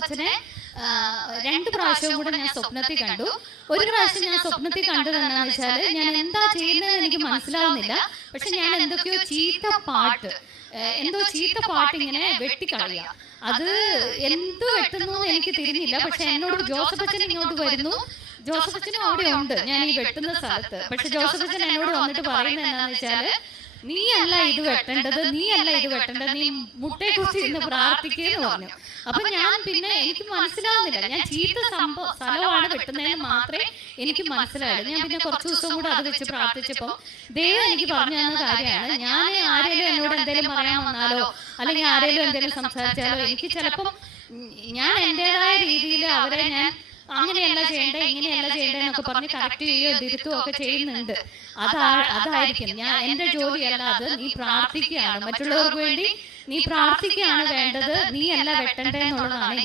അച്ഛനെ 2 പ്രാവശ്യവും കൂടെ ഞാൻ സ്വപ്നത്തിൽ കണ്ടു. ഒരു പ്രാവശ്യം ഞാൻ സ്വപ്നത്തിൽ കണ്ടത് എന്താണെന്ന് വെച്ചാൽ, ഞാൻ എന്താ ചെയ്യുന്നതെന്ന് എനിക്ക് മനസ്സിലാവുന്നില്ല. പക്ഷെ ഞാൻ എന്തൊക്കെയോ ചീത്ത പാട്ട് ഇങ്ങനെ വെട്ടിക്കളയുക. അത് എന്ത് വെട്ടുന്നു എനിക്ക് തിരിഞ്ഞില്ല. പക്ഷെ എന്നോട് ജോസഫ് അച്ഛൻ ഇങ്ങോട്ട് വരുന്നു. ജോസഫ് അച്ഛനും അവിടെ ഉണ്ട് ഞാൻ ഈ വെട്ടുന്ന സ്ഥലത്ത്. പക്ഷെ ജോസഫ് അച്ഛൻ എന്നോട് വന്നിട്ട് പറയുന്നത് എന്താണെന്ന് വെച്ചാല്, നീ അല്ല ഇത് വെട്ടേണ്ടത്, നീ മുട്ടയെ കുറിച്ച് ഇന്ന് പ്രാർത്ഥിക്കുകയെന്ന് പറഞ്ഞു. അപ്പൊ ഞാൻ പിന്നെ എനിക്ക് മനസ്സിലാവുന്നില്ല, ഞാൻ ചീത്ത സ്ഥലമാണ് വെട്ടുന്നതെന്ന് മാത്രമേ എനിക്ക് മനസ്സിലായുള്ളൂ. ഞാൻ പിന്നെ കുറച്ച് ദിവസം കൂടെ അത് വെച്ച് പ്രാർത്ഥിച്ചപ്പോൾ ദൈവം എനിക്ക് പറഞ്ഞു തന്ന കാര്യമാണ്, ഞാൻ ആരെങ്കിലും എന്നോട് എന്തെങ്കിലും പറയാൻ വന്നാലോ അല്ലെങ്കിൽ ആരെങ്കിലും എന്തെങ്കിലും സംസാരിച്ചാലോ എനിക്ക് ചിലപ്പം ഞാൻ എന്റേതായ രീതിയിൽ അവരെ ഞാൻ അങ്ങനെയല്ല ചെയ്യേണ്ടത് ഇങ്ങനെയല്ല ചെയ്യേണ്ടത് എന്നൊക്കെ പറഞ്ഞ് കറക്റ്റ് ചെയ്യുകയോ തിരുത്തുകയോ ഒക്കെ ചെയ്യുന്നുണ്ട്. അതായിരിക്കും ഞാൻ എന്റെ ജോലിയല്ല അത്. നീ പ്രാർത്ഥിക്കുകയാണ്, മറ്റുള്ളവർക്ക് വേണ്ടി നീ പ്രാർത്ഥിക്കുകയാണ് വേണ്ടത്, നീ അല്ല വെട്ടേണ്ടതെന്നുള്ളതാണ്